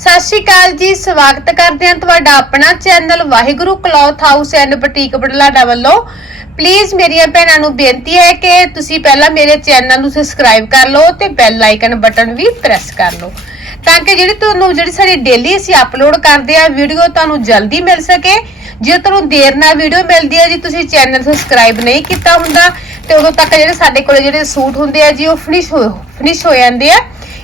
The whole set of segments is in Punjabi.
ਸਤਿ ਸ਼੍ਰੀ ਅਕਾਲ ਜੀ, ਸਵਾਗਤ ਕਰਦੇ ਹਾਂ ਤੁਹਾਡਾ ਆਪਣਾ channel Waheguru cloth house and boutique Budhlada ਵੱਲੋਂ। ਪਲੀਜ਼ ਮੇਰੀਆਂ ਭੈਣਾਂ ਨੂੰ ਬੇਨਤੀ ਹੈ ਕਿ ਤੁਸੀਂ ਪਹਿਲਾਂ ਮੇਰੇ ਚੈਨਲ ਨੂੰ ਸਬਸਕ੍ਰਾਈਬ ਕਰ ਲਓ ਤੇ ਬੈਲ ਆਈਕਨ ਬਟਨ ਵੀ ਪ੍ਰੈਸ ਕਰ ਲਓ। ਤਾਂ ਕਿ ਜਿਹੜੀ ਤੁਹਾਨੂੰ, ਜਿਹੜੀ ਸਾਡੀ ਡੇਲੀ ਅਸੀਂ ਅਪਲੋਡ ਕਰਦੇ ਆ ਵੀਡੀਓ ਤੁਹਾਨੂੰ ਜਲਦੀ ਮਿਲ ਸਕੇ। ਜੇ ਤੁਹਾਨੂੰ ਦੇਰ ਨਾਲ ਵੀਡੀਓ ਮਿਲਦੀ ਹੈ ਜੀ, ਤੁਸੀਂ ਚੈਨਲ ਸਬਸਕ੍ਰਾਈਬ ਨਹੀਂ ਕੀਤਾ ਹੁੰਦਾ, ਤੇ ਉਦੋਂ ਤੱਕ ਜਿਹੜੇ ਸਾਡੇ ਕੋਲੇ ਜਿਹੜੇ ਸੂਟ ਹੁੰਦੇ ਆ ਜੀ, ਉਹ ਫਿਨਿਸ਼ ਹੋ ਫਿਨਿਸ਼ ਹੋ ਜਾਂਦੇ ਆ।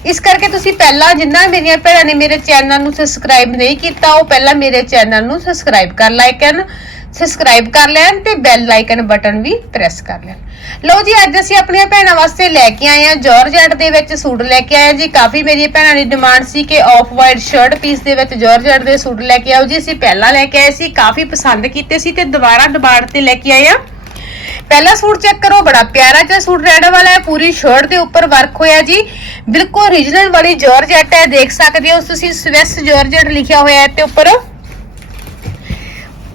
ਇਸ ਕਰਕੇ ਤੁਸੀਂ ਪਹਿਲਾਂ ਜਿੰਨਾ ਮੇਰੀਆਂ ਭੈਣਾਂ ਨੇ ਮੇਰੇ ਚੈਨਲ ਨੂੰ ਸਬਸਕ੍ਰਾਈਬ ਨਹੀਂ ਕੀਤਾ, ਉਹ ਪਹਿਲਾਂ ਮੇਰੇ ਚੈਨਲ ਨੂੰ ਸਬਸਕ੍ਰਾਈਬ ਕਰ ਲਾਈਕਨ ਸਬਸਕ੍ਰਾਈਬ ਕਰ ਲੈਣ ਤੇ ਬੈਲ ਆਈਕਨ ਬਟਨ ਵੀ ਪ੍ਰੈਸ ਕਰ ਲੈਣ। ਲਓ ਜੀ, ਅੱਜ ਅਸੀਂ ਆਪਣੀਆਂ ਭੈਣਾਂ ਵਾਸਤੇ ਲੈ ਕੇ ਆਏ ਆ ਜਾਰਜਟ ਦੇ ਵਿੱਚ ਸੂਟ ਲੈ ਕੇ ਆਏ ਆ ਜੀ। ਕਾਫੀ ਮੇਰੀ ਭੈਣਾਂ ਦੀ ਡਿਮਾਂਡ ਸੀ ਕਿ ਆਫ ਵਾਈਟ ਸ਼ਰਟ ਪੀਸ ਦੇ ਵਿੱਚ ਜਾਰਜਟ ਦੇ ਸੂਟ ਲੈ ਕੇ ਆਓ ਜੀ। ਅਸੀਂ ਪਹਿਲਾਂ ਲੈ ਕੇ ਆਏ ਸੀ, ਕਾਫੀ ਪਸੰਦ ਕੀਤੇ ਸੀ ਤੇ ਦੁਬਾਰਾ ਡਿਮਾਂਡ ਤੇ ਲੈ ਕੇ ਆਏ ਆ ਪਹਿਲਾ ਸੂਟ ਚੈੱਕ ਕਰੋ, ਬੜਾ ਪਿਆਰਾ ਜਿਹਾ ਸੂਟ ਰੈਡ ਵਾਲਾ ਹੈ, ਪੂਰੀ ਸ਼ਰਟ ਦੇ ਉੱਪਰ ਵਰਕ ਹੋਇਆ ਜੀ। ਬਿਲਕੁਲ origignal ਵਾਲੀ ਜਾਰਜਟ ਹੈ, ਦੇਖ ਸਕਦੇ ਹੋ ਤੁਸੀਂ, ਸਵਿਸ ਜਾਰਜਟ ਲਿਖਿਆ ਹੋਇਆ ਹੈ ਤੇ ਉੱਪਰ।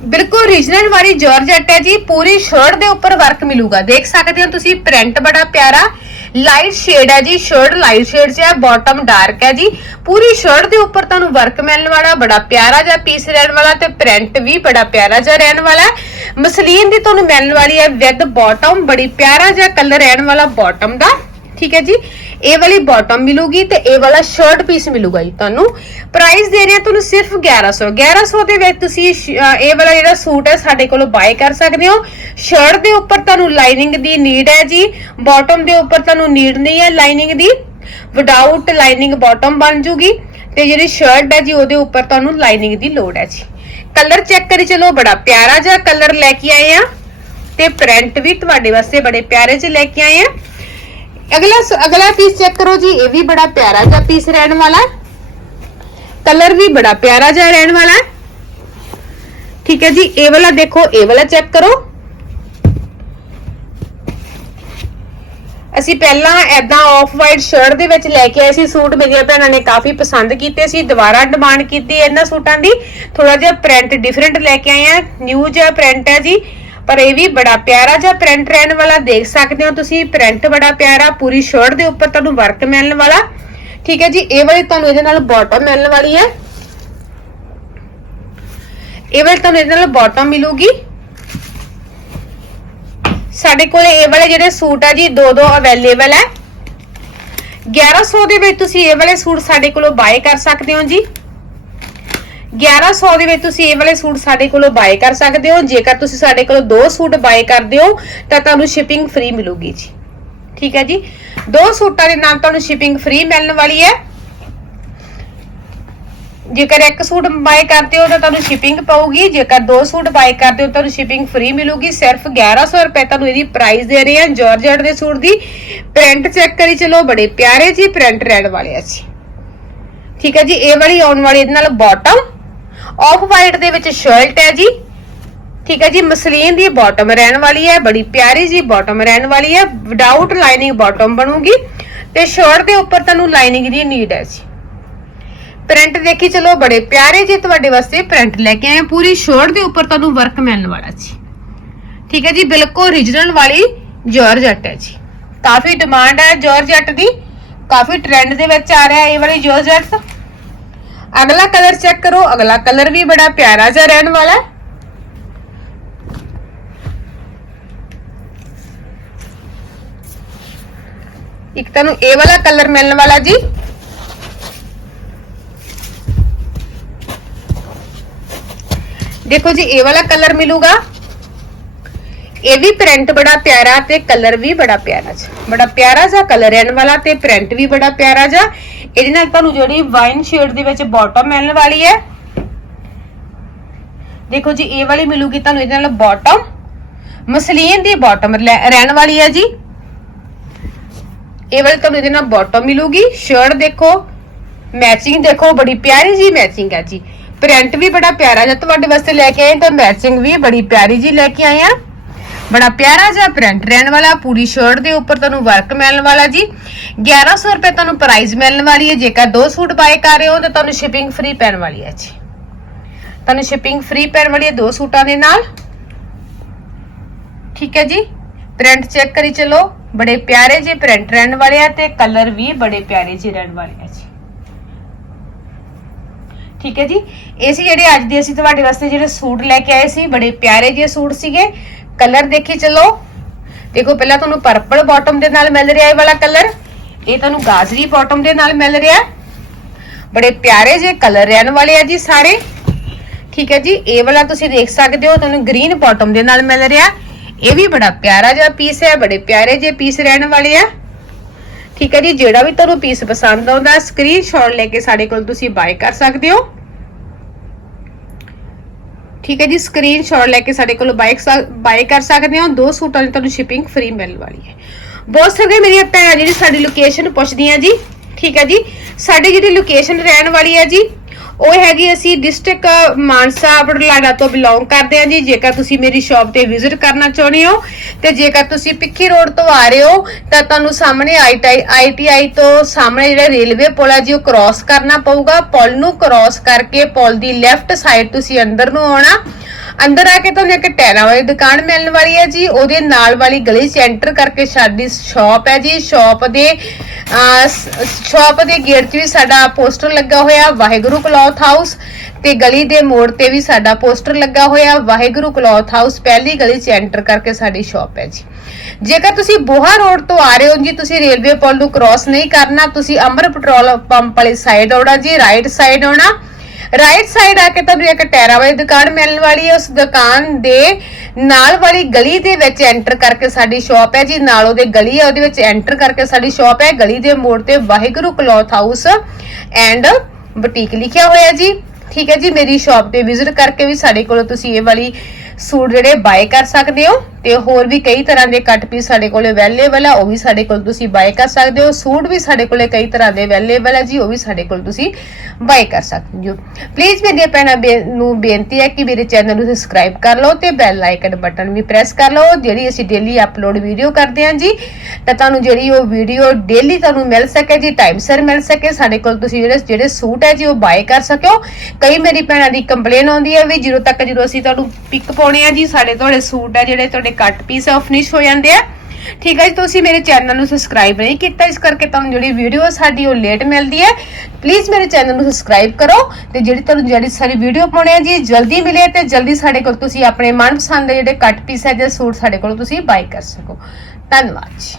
ਬਿਲਕੁਲ origignal ਵਾਲੀ ਜਾਰਜਟ ਹੈ ਜੀ, ਪੂਰੀ ਸ਼ਰਟ ਦੇ ਉੱਪਰ ਵਰਕ ਮਿਲੂਗਾ। ਦੇਖ ਸਕਦੇ ਹੋ ਤੁਸੀਂ ਪ੍ਰਿੰਟ ਬੜਾ ਪਿਆਰਾ। ਲਾਈਟ ਸ਼ੇਡ ਹੈ ਜੀ ਸ਼ਰਟ ਲਾਈਟ ਸ਼ੇਡ 'ਚ ਹੈ ਬਾਟਮ ਡਾਰਕ ਹੈ ਜੀ। ਪੂਰੀ ਸ਼ਰਟ ਦੇ ਉੱਪਰ ਤੁਹਾਨੂੰ ਵਰਕ ਮਿਲਣ ਵਾਲਾ, ਬੜਾ ਪਿਆਰਾ ਜਿਹਾ ਪੀਸ ਰਹਿਣ ਵਾਲਾ ਤੇ ਪ੍ਰਿੰਟ ਵੀ ਬੜਾ ਪਿਆਰਾ ਜਿਹਾ ਰਹਿਣ ਵਾਲਾ ਹੈ। ਮਸਲੀਨ ਦੀ ਤੁਹਾਨੂੰ ਮਿਲਣ ਵਾਲੀ ਹੈ ਵਿਦ ਬਾਟਮ ਬੜੀ ਪਿਆਰਾ ਜਿਹਾ ਕਲਰ ਰਹਿਣ ਵਾਲਾ ਬਾਟਮ ਦਾ। ਠੀਕ ਹੈ ਜੀ। ਇਹ ਵਾਲੀ ਬਾਟਮ ਮਿਲੂਗੀ ਤੇ ਇਹ ਵਾਲਾ ਸ਼ਰਟ ਪੀਸ ਮਿਲੂਗਾ ਜੀ ਤੁਹਾਨੂੰ। ਪ੍ਰਾਈਸ ਦੇ ਰਹੇ ਹਾਂ ਤੁਹਾਨੂੰ ਸਿਰਫ 1100 1100 ਦੇ ਵਿੱਚ ਤੁਸੀਂ ਇਹ ਵਾਲਾ ਜਿਹੜਾ ਸੂਟ ਹੈ ਸਾਡੇ ਕੋਲੋਂ ਬਾਏ ਕਰ ਸਕਦੇ ਹੋ। ਸ਼ਰਟ ਦੇ ਉੱਪਰ ਤੁਹਾਨੂੰ ਲਾਈਨਿੰਗ ਦੀ ਨੀਡ ਹੈ ਜੀ। ਬਾਟਮ ਦੇ ਉੱਪਰ ਤੁਹਾਨੂੰ ਨੀਡ ਨਹੀਂ ਹੈ ਲਾਈਨਿੰਗ ਦੀ। ਵਿਦਆਊਟ ਲਾਈਨਿੰਗ ਬਾਟਮ ਬਣ ਜੂਗੀ। ਤੇ ਜਿਹੜੀ ਸ਼ਰਟ ਹੈ ਜੀ, ਉਹਦੇ ਉੱਪਰ ਤੁਹਾਨੂੰ ਲਾਈਨਿੰਗ ਦੀ ਲੋੜ ਹੈ ਜੀ। ਕਲਰ ਚੈੱਕ ਕਰੀ ਚਲੋ, ਬੜਾ ਪਿਆਰਾ ਜਿਹਾ ਕਲਰ ਲੈ ਕੇ ਆਏ ਆ। ਤੇ ਪ੍ਰਿੰਟ ਵੀ ਤੁਹਾਡੇ ਵਾਸਤੇ ਬੜੇ ਪਿਆਰੇ ਜਿਹੇ ਲੈ ਕੇ ਆਏ ਆ। ਅਗਲਾ ਅਗਲਾ ਪੀਸ ਚੈੱਕ ਕਰੋ ਜੀ, ਇਹ ਵੀ ਬੜਾ ਪਿਆਰਾ ਜਿਹਾ ਪੀਸ ਰਹਿਣ ਵਾਲਾ ਕਲਰ ਵੀ ਬੜਾ ਪਿਆਰਾ ਜਿਹਾ ਰਹਿਣ ਵਾਲਾ ਹੈ। ਠੀਕ ਹੈ ਜੀ, ਇਹ ਵਾਲਾ ਦੇਖੋ, ਇਹ ਵਾਲਾ ਚੈੱਕ ਕਰੋ। ਅਸੀਂ ਪਹਿਲਾਂ ਐਦਾਂ ਆਫ ਵਾਈਟ ਸ਼ਰਟ ਦੇ ਵਿੱਚ ਲੈ ਕੇ ਆਏ ਸੀ, ਸੂਟ ਮੇਰੀਆਂ ਭੈਣਾਂ ਨੇ ਕਾਫੀ ਪਸੰਦ ਕੀਤੇ ਸੀ, ਦੁਬਾਰਾ ਡਿਮਾਂਡ ਕੀਤੀ ਇਹਨਾਂ ਸੂਟਾਂ ਦੀ। ਥੋੜਾ ਜਿਹਾ ਪ੍ਰਿੰਟ ਡਿਫਰੈਂਟ ਲੈ ਕੇ ਆਏ ਆ ਨਿਊ ਜਿਹਾ ਪ੍ਰਿੰਟ ਹੈ ਜੀ। ਪਰ ਇਹ ਵੀ ਬੜਾ ਪਿਆਰਾ ਜਿਹਾ ਪ੍ਰਿੰਟ ਰਹਿਣ ਵਾਲਾ, ਦੇਖ ਸਕਦੇ ਹੋ ਤੁਸੀਂ ਪ੍ਰਿੰਟ ਬੜਾ ਪਿਆਰਾ, ਪੂਰੀ ਸ਼ਰਟ ਦੇ ਉੱਪਰ ਤੁਹਾਨੂੰ ਵਰਕ ਮਿਲਣ ਵਾਲਾ। ਠੀਕ ਹੈ ਜੀ, ਇਹ ਵਾਲੀ ਤੁਹਾਨੂੰ ਇਹਦੇ ਨਾਲ ਬਾਟਮ ਮਿਲਣ ਵਾਲੀ ਹੈ। ਇਹ ਵਾਲੀ ਤੁਹਾਨੂੰ ਇਹਦੇ ਨਾਲ ਬਾਟਮ ਮਿਲੂਗੀ। ਸਾਡੇ ਕੋਲ ਇਹ ਵਾਲੇ ਜਿਹੜੇ ਸੂਟ ਆ ਜੀ ਦੋ ਦੋ ਅਵੇਲੇਬਲ ਹੈ 1100 ਦੇ ਵਿੱਚ ਤੁਸੀਂ ਇਹ ਵਾਲੇ ਸੂਟ ਸਾਡੇ ਕੋਲੋਂ ਬਾਏ ਕਰ ਸਕਦੇ ਹੋ ਜੀ। 1100 ਦੇ ਵਿੱਚ ਤੁਸੀਂ ਇਹ ਵਾਲੇ ਸੂਟ ਸਾਡੇ ਕੋਲੋਂ ਬਾਏ ਕਰ ਸਕਦੇ ਹੋ। ਜੇਕਰ ਤੁਸੀਂ ਸਾਡੇ ਕੋਲੋਂ ਦੋ ਸੂਟ ਬਾਏ ਕਰਦੇ ਹੋ, ਤਾਂ ਤੁਹਾਨੂੰ ਸ਼ਿਪਿੰਗ ਫ੍ਰੀ ਮਿਲੂਗੀ ਜੀ। ਠੀਕ ਹੈ ਜੀ? ਦੋ ਸੂਟਾਂ ਦੇ ਨਾਲ ਤੁਹਾਨੂੰ ਸ਼ਿਪਿੰਗ ਫ੍ਰੀ ਮਿਲਣ ਵਾਲੀ ਹੈ। ਜੇਕਰ ਇੱਕ ਸੂਟ ਬਾਏ ਕਰਦੇ ਹੋ, ਤਾਂ ਤੁਹਾਨੂੰ ਸ਼ਿਪਿੰਗ ਪਊਗੀ। ਜੇਕਰ ਦੋ ਸੂਟ ਬਾਏ ਕਰਦੇ ਹੋ ਤੁਹਾਨੂੰ ਸ਼ਿਪਿੰਗ ਫ੍ਰੀ ਮਿਲੂਗੀ। ਸਿਰਫ 1100 ਰੁਪਏ ਤੁਹਾਨੂੰ ਇਹਦੀ ਪ੍ਰਾਈਸ ਦੇ ਰਹੇ ਹਾਂ ਜਾਰਜਟ ਦੇ ਸੂਟ ਦੀ। ਪ੍ਰਿੰਟ ਚੈੱਕ ਕਰੀ ਚਲੋ, ਬੜੇ ਪਿਆਰੇ ਜੀ ਪ੍ਰਿੰਟ ਰੈਡ ਵਾਲੇ ਆ ਜੀ। ਠੀਕ ਹੈ ਜੀ? ਇਹ ਵਾਲੀ ਆਉਣ ਵਾਲੀ ਇਹਦੇ ਨਾਲ ਬਾਟਮ ਆਫ ਵਾਈਟ ਦੇ ਵਿੱਚ ਸ਼ਰਟ ਹੈ ਜੀ। ਠੀਕ ਹੈ ਜੀ, ਮਸਲੀਨ ਦੀ ਬਾਟਮ ਰਹਿਣ ਵਾਲੀ ਹੈ, ਬੜੀ ਪਿਆਰੀ ਜੀ ਬਾਟਮ ਰਹਿਣ ਵਾਲੀ ਹੈ। ਵਿਦਆਊਟ ਲਾਈਨਿੰਗ ਬਾਟਮ ਬਣੂਗੀ। ਤੇ ਸ਼ਰਟ ਦੇ ਉੱਪਰ ਤੁਹਾਨੂੰ ਲਾਈਨਿੰਗ ਦੀ ਨੀਡ ਹੈ ਜੀ। ਪ੍ਰਿੰਟ ਦੇਖੀ ਚਲੋ, ਬੜੇ ਪਿਆਰੇ ਜੀ ਤੁਹਾਡੇ ਵਾਸਤੇ ਪ੍ਰਿੰਟ ਲੈ ਕੇ ਆਏ ਪੂਰੀ ਸ਼ਰਟ ਦੇ ਉੱਪਰ ਤੁਹਾਨੂੰ ਵਰਕ ਮਿਲਣ ਵਾਲਾ ਜੀ। ਠੀਕ ਹੈ ਜੀ, ਬਿਲਕੁਲ origignal ਵਾਲੀ ਜਾਰਜਟ ਹੈ ਜੀ। ਕਾਫੀ ਡਿਮਾਂਡ ਹੈ ਜਾਰਜਟ ਦੀ। ਕਾਫੀ ਟ੍ਰੈਂਡ ਦੇ ਵਿੱਚ ਆ ਰਿਹਾ ਇਹ ਵਾਲੀ ਜਾਰਜਟ ਅਗਲਾ ਕਲਰ ਚੈੱਕ ਕਰੋ, ਅਗਲਾ ਕਲਰ ਵੀ ਬੜਾ ਪਿਆਰਾ ਜਿਹਾ ਰਹਿਣ ਵਾਲਾ ਹੈ। ਇੱਕ ਤੁਹਾਨੂੰ ਇਹ ਵਾਲਾ ਕਲਰ ਮਿਲਣ ਵਾਲਾ ਜੀ। ਦੇਖੋ ਜੀ, ਇਹ ਵਾਲਾ ਕਲਰ ਮਿਲੂਗਾ। ਇਹ ਵੀ ਪ੍ਰਿੰਟ ਬੜਾ ਪਿਆਰਾ ਤੇ ਕਲਰ ਵੀ ਬੜਾ ਪਿਆਰਾ ਜਿਹਾ ਬੜਾ ਪਿਆਰਾ ਜਿਹਾ ਕਲਰ ਰਹਿਣ ਵਾਲਾ ਤੇ ਪ੍ਰਿੰਟ ਵੀ ਬੜਾ ਪਿਆਰਾ ਜਿਹਾ। ਇਹਦੇ ਨਾਲ ਤੁਹਾਨੂੰ ਜਿਹੜੀ ਵਾਈਨ ਸ਼ੇਡ ਦੇ ਵਿੱਚ ਬਾਟਮ ਮਿਲਣ ਵਾਲੀ ਹੈ। ਦੇਖੋ ਜੀ, ਇਹ ਵਾਲੀ ਮਿਲੂਗੀ ਤੁਹਾਨੂੰ ਇਹਦੇ ਨਾਲ ਬਾਟਮ ਮਸਲੀਨ ਦੀ ਬਾਟਮ ਰਹਿਣ ਵਾਲੀ ਹੈ ਜੀ। ਇਹ ਵਾਲੀ ਤੁਹਾਨੂੰ ਇਹਦੇ ਨਾਲ ਬਾਟਮ ਮਿਲੂਗੀ। ਸ਼ਰਟ ਦੇਖੋ ਮੈਚਿੰਗ ਦੇਖੋ, ਬੜੀ ਪਿਆਰੀ ਜੀ ਮੈਚਿੰਗ ਹੈ ਜੀ। ਪ੍ਰਿੰਟ ਵੀ ਬੜਾ ਪਿਆਰਾ ਜਿਹਾ। ਤੁਹਾਡੇ ਵਾਸਤੇ ਲੈ ਕੇ ਆਏ ਤਾਂ ਮੈਚਿੰਗ ਵੀ ਬੜੀ ਪਿਆਰੀ ਜੀ ਲੈ ਕੇ ਆਏ ਆ ਬੜਾ ਪਿਆਰਾ ਜਿਹਾ ਪ੍ਰਿੰਟ ਰਹਿਣ ਵਾਲਾ ਪੂਰੀ ਸ਼ਰਟ ਦੇ ਉੱਪਰ ਤੁਹਾਨੂੰ ਵਰਕ ਮਿਲਣ ਵਾਲਾ ਜੀ। 1100 ਰੁਪਏ ਤੁਹਾਨੂੰ ਪ੍ਰਾਈਸ ਮਿਲਣ ਵਾਲੀ ਹੈ, ਜੇਕਰ ਦੋ ਸੂਟ ਬਾਏ ਕਰ ਰਹੇ ਹੋ, ਤਾਂ ਤੁਹਾਨੂੰ ਸ਼ਿਪਿੰਗ ਫ੍ਰੀ ਪੈਣ ਵਾਲੀ ਹੈ ਜੀ। ਤੁਹਾਨੂੰ ਸ਼ਿਪਿੰਗ ਫ੍ਰੀ ਪੈਣ ਵਾਲੀ ਹੈ ਦੋ ਸੂਟਾਂ ਦੇ ਨਾਲ। ਠੀਕ ਹੈ ਜੀ? ਪ੍ਰਿੰਟ ਚੈੱਕ ਕਰੀ ਚਲੋ। ਬੜੇ ਪਿਆਰੇ ਜੇ ਪ੍ਰਿੰਟ ਰਹਿਣ ਵਾਲੇ ਆ ਤੇ ਕਲਰ ਵੀ ਬੜੇ ਪਿਆਰੇ ਜੇ ਰਹਿਣ ਵਾਲੇ ਆ ਜੀ। ਠੀਕ ਹੈ ਜੀ? ਇਹ ਸੀ ਜਿਹੜੇ ਅੱਜ ਦੇ ਅਸੀਂ ਤੁਹਾਡੇ ਵਾਸਤੇ ਜਿਹੜੇ ਸੂਟ ਲੈ ਕੇ ਆਏ ਸੀ, ਬੜੇ ਪਿਆਰੇ ਜਿਹੇ ਸੂਟ ਸੀਗੇ। ਕਲਰ ਦੇਖੀ ਚੱਲੋ। ਦੇਖੋ, ਪਹਿਲਾਂ ਤੁਹਾਨੂੰ ਪਰਪਲ ਬਾਟਮ ਦੇ ਨਾਲ ਮਿਲ ਰਿਹਾ ਇਹ ਵਾਲਾ ਕਲਰ। ਇਹ ਤੁਹਾਨੂੰ ਗਾਜਰੀ ਬਾਟਮ ਦੇ ਨਾਲ ਮਿਲ ਰਿਹਾ। ਬੜੇ ਪਿਆਰੇ ਜਿਹੇ ਕਲਰ ਰਹਿਣ ਵਾਲੇ ਆ ਜੀ ਸਾਰੇ। ਠੀਕ ਹੈ ਜੀ, ਇਹ ਵਾਲਾ ਤੁਸੀਂ ਦੇਖ ਸਕਦੇ ਹੋ, ਤੁਹਾਨੂੰ ਗ੍ਰੀਨ ਬਾਟਮ ਦੇ ਨਾਲ ਮਿਲ ਰਿਹਾ। ਇਹ ਵੀ ਬੜਾ ਪਿਆਰਾ ਜਿਹਾ ਪੀਸ ਹੈ, ਬੜੇ ਪਿਆਰੇ ਜਿਹੇ ਪੀਸ ਰਹਿਣ ਵਾਲੇ ਆ। ਠੀਕ ਹੈ ਜੀ, ਜਿਹੜਾ ਵੀ ਤੁਹਾਨੂੰ ਪੀਸ ਪਸੰਦ ਆਉਂਦਾ ਸਕਰੀਨਸ਼ਾਟ ਲੈ ਕੇ ਸਾਡੇ ਕੋਲ ਤੁਸੀਂ ਬਾਏ ਕਰ ਸਕਦੇ ਹੋ। ਠੀਕ ਹੈ ਜੀ ਸਕਰੀਨਸ਼ਾਟ ਲੈ ਕੇ ਸਾਡੇ ਕੋਲੋਂ ਬਾਈਕ ਬਾਏ ਕਰ ਸਕਦੇ ਹੋ। ਦੋ ਸੂਟਾਂ ਦੀ ਤੁਹਾਨੂੰ ਸ਼ਿਪਿੰਗ ਫ੍ਰੀ ਮਿਲਣ ਵਾਲੀ ਹੈ। ਬਹੁਤ ਸਾਰੇ ਮੇਰੀਆਂ ਭੈਣਾਂ ਜਿਹੜੀ ਸਾਡੀ ਲੋਕੇਸ਼ਨ ਪੁੱਛਦੀਆਂ ਜੀ। ਠੀਕ ਹੈ ਜੀ, ਸਾਡੀ ਜਿਹੜੀ ਲੋਕੇਸ਼ਨ ਰਹਿਣ ਵਾਲੀ ਹੈ ਜੀ ਉਹ ਹੈਗੀ ਅਸੀਂ ਡਿਸਟ੍ਰਿਕਟ ਮਾਨਸਾ ਬੜਲਾਡਾ ਤੋਂ ਬਿਲੋਂਗ ਕਰਦੇ ਹਾਂ ਜੀ। ਜੇਕਰ ਤੁਸੀਂ ਮੇਰੀ ਸ਼ਾਪ ਤੇ ਵਿਜ਼ਿਟ ਕਰਨਾ ਚਾਹੁੰਦੇ ਹੋ ਤੇ ਜੇਕਰ ਤੁਸੀਂ ਪਿੱਖੀ ਰੋਡ ਤੋਂ ਆ ਰਹੇ ਹੋ, ਤਾਂ ਤੁਹਾਨੂੰ ਸਾਹਮਣੇ ਆਈਟੀਆਈ ਤੋਂ ਸਾਹਮਣੇ ਜਿਹੜਾ ਰੇਲਵੇ ਪੁਲ ਹੈ ਜੀ, ਉਹ ਕ੍ਰਾਸ ਕਰਨਾ ਪਊਗਾ। ਪੁਲ ਨੂੰ ਕ੍ਰਾਸ ਕਰਕੇ ਪੁਲ ਦੀ ਲੈਫਟ ਸਾਈਡ ਤੁਸੀਂ ਅੰਦਰ ਨੂੰ ਆਉਣਾ। ਅੰਦਰ ਆ ਕੇ ਤੁਹਾਨੂੰ ਇੱਕ ਟੈਰਾ ਵਾਲੀ ਦੁਕਾਨ ਮਿਲਣ ਵਾਲੀ ਹੈ ਜੀ। ਉਹਦੇ ਨਾਲ ਵਾਲੀ ਗਲੀ 'ਚ ਐਂਟਰ ਕਰਕੇ ਸਾਡੀ ਸ਼ਾਪ ਹੈ ਜੀ। ਸ਼ਾਪ ਦੇ ਸ਼ਾਪ ਦੇ ਗੇਟ 'ਚ ਵੀ ਸਾਡਾ ਪੋਸਟਰ ਲੱਗਾ ਹੋਇਆ, ਵਾਹਿਗੁਰੂ ਕਲੌਥ ਹਾਊਸ ਤੇ ਗਲੀ ਦੇ ਮੋੜ ਤੇ ਵੀ ਸਾਡਾ ਪੋਸਟਰ ਲੱਗਾ ਹੋਇਆ, ਵਾਹਿਗੁਰੂ ਕਲੌਥ ਹਾਊਸ ਪਹਿਲੀ ਗਲੀ 'ਚ ਐਂਟਰ ਕਰਕੇ ਸਾਡੀ ਸ਼ਾਪ ਹੈ ਜੀ। ਜੇਕਰ ਤੁਸੀਂ ਬੋਹਾ ਰੋਡ ਤੋਂ ਆ ਰਹੇ ਹੋ ਜੀ, ਤੁਸੀਂ ਰੇਲਵੇ ਪੁਲ ਨੂੰ ਕ੍ਰਾਸ ਨਹੀਂ ਕਰਨਾ, ਤੁਸੀਂ ਅੰਮ੍ਰਿਤ ਪੈਟਰੋਲ ਪੰਪ ਵਾਲੀ ਸਾਈਡ ਆਉਣਾ ਜੀ ਰਾਈਟ ਸਾਈਡ ਆਉਣਾ। ਰਾਈਟ ਸਾਈਡ ਆ ਕੇ ਤੁਹਾਨੂੰ ਇੱਕ ਟੈਰਾ ਵਾਲੀ ਦੁਕਾਨ ਮਿਲਣ ਵਾਲੀ ਹੈ। ਉਸ ਦੁਕਾਨ ਦੇ ਨਾਲ ਵਾਲੀ ਗਲੀ ਦੇ ਵਿੱਚ ਐਂਟਰ ਕਰਕੇ ਸਾਡੀ ਸ਼ਾਪ ਹੈ ਜੀ। ਨਾਲ ਉਹਦੇ ਗਲੀ ਹੈ ਉਹਦੇ ਵਿੱਚ ਐਂਟਰ ਕਰਕੇ ਸਾਡੀ ਸ਼ਾਪ ਹੈ। ਗਲੀ ਦੇ ਮੋੜ ਤੇ Waheguru cloth house and boutique ਲਿਖਿਆ ਹੋਇਆ ਜੀ। ਠੀਕ ਹੈ ਜੀ, ਮੇਰੀ ਸ਼ਾਪ ਤੇ ਵਿਜ਼ਿਟ ਕਰਕੇ ਵੀ ਸਾਡੇ ਕੋਲੋਂ ਤੁਸੀਂ ਇਹ ਵਾਲੀ ਸੂਟ ਜਿਹੜੇ ਬਾਏ ਕਰ ਸਕਦੇ ਹੋ। ਤੇ ਹੋਰ ਵੀ ਕਈ ਤਰ੍ਹਾਂ ਦੇ ਕੱਟ ਪੀਸ ਸਾਡੇ ਕੋਲ ਅਵੇਲੇਬਲ ਆ, ਉਹ ਵੀ ਸਾਡੇ ਕੋਲ ਤੁਸੀਂ ਬਾਏ ਕਰ ਸਕਦੇ ਹੋ। ਸੂਟ ਵੀ ਸਾਡੇ ਕੋਲੇ ਕਈ ਤਰ੍ਹਾਂ ਦੇ ਅਵੇਲੇਬਲ ਆ ਜੀ, ਉਹ ਵੀ ਸਾਡੇ ਕੋਲ ਤੁਸੀਂ ਬਾਏ ਕਰ ਸਕਦੇ ਹੋ। ਪਲੀਜ਼ ਮੇਰੀਆਂ ਭੈਣਾਂ, ਬੇ- ਨੂੰ ਬੇਨਤੀ ਹੈ ਕਿ ਮੇਰੇ ਚੈਨਲ ਨੂੰ ਸਬਸਕ੍ਰਾਈਬ ਕਰ ਲਓ ਤੇ ਬੈਲ ਆਈਕਨ ਬਟਨ ਵੀ ਪ੍ਰੈਸ ਕਰ ਲਓ। ਜਿਹੜੀ ਅਸੀਂ ਡੇਲੀ ਅਪਲੋਡ ਵੀਡੀਓ ਕਰਦੇ ਹਾਂ ਜੀ, ਤਾਂ ਤੁਹਾਨੂੰ ਜਿਹੜੀ ਉਹ ਵੀਡੀਓ ਡੇਲੀ ਤੁਹਾਨੂੰ ਮਿਲ ਸਕੇ ਜੀ ਟਾਈਮ ਸਿਰ ਮਿਲ ਸਕੇ। ਸਾਡੇ ਕੋਲ ਤੁਸੀਂ ਜਿਹੜੇ ਜਿਹੜੇ ਸੂਟ ਹੈ ਜੀ, ਉਹ ਬਾਏ ਕਰ ਸਕਿਓ ਕਈ ਮੇਰੀ ਭੈਣਾਂ ਦੀ ਕੰਪਲੇਨ ਆਉਂਦੀ ਹੈ ਵੀ ਜਦੋਂ ਤੱਕ ਜਦੋਂ ਅਸੀਂ ਤੁਹਾਨੂੰ ਪਿਕ ਪਾਉਣੇ ਆ ਜੀ, ਸਾਡੇ ਤੁਹਾਡੇ ਸੂਟ ਹੈ ਜਿਹੜੇ ਤੁਹਾਡੇ ਕੱਟ ਪੀਸ ਫਿਨਿਸ਼ ਹੋ ਜਾਂਦੇ ਆ। ਠੀਕ ਹੈ ਜੀ, ਤੁਸੀਂ ਮੇਰੇ ਚੈਨਲ ਨੂੰ ਸਬਸਕ੍ਰਾਈਬ ਨਹੀਂ ਕੀਤਾ, ਇਸ ਕਰਕੇ ਤੁਹਾਨੂੰ ਜਿਹੜੀ ਵੀਡੀਓ ਸਾਡੀ ਉਹ ਲੇਟ ਮਿਲਦੀ ਹੈ ਪਲੀਜ਼ ਮੇਰੇ ਚੈਨਲ ਨੂੰ ਸਬਸਕ੍ਰਾਈਬ ਕਰੋ ਤੇ ਜਿਹੜੀ ਤੁਹਾਨੂੰ ਜਿਹੜੀ ਸਾਰੀ ਵੀਡੀਓ ਪਾਉਣੇ ਆ ਜੀ, ਜਲਦੀ ਮਿਲੇ ਤੇ ਜਲਦੀ ਸਾਡੇ ਕੋਲ ਤੁਸੀਂ ਆਪਣੇ ਮਨਪਸੰਦ ਦੇ ਜਿਹੜੇ ਕੱਟ ਪੀਸ ਹੈ ਜਾਂ ਸੂਟ ਸਾਡੇ ਕੋਲ ਤੁਸੀਂ ਬਾਈ ਕਰ ਸਕੋ। ਧੰਨਵਾਦ ਜੀ।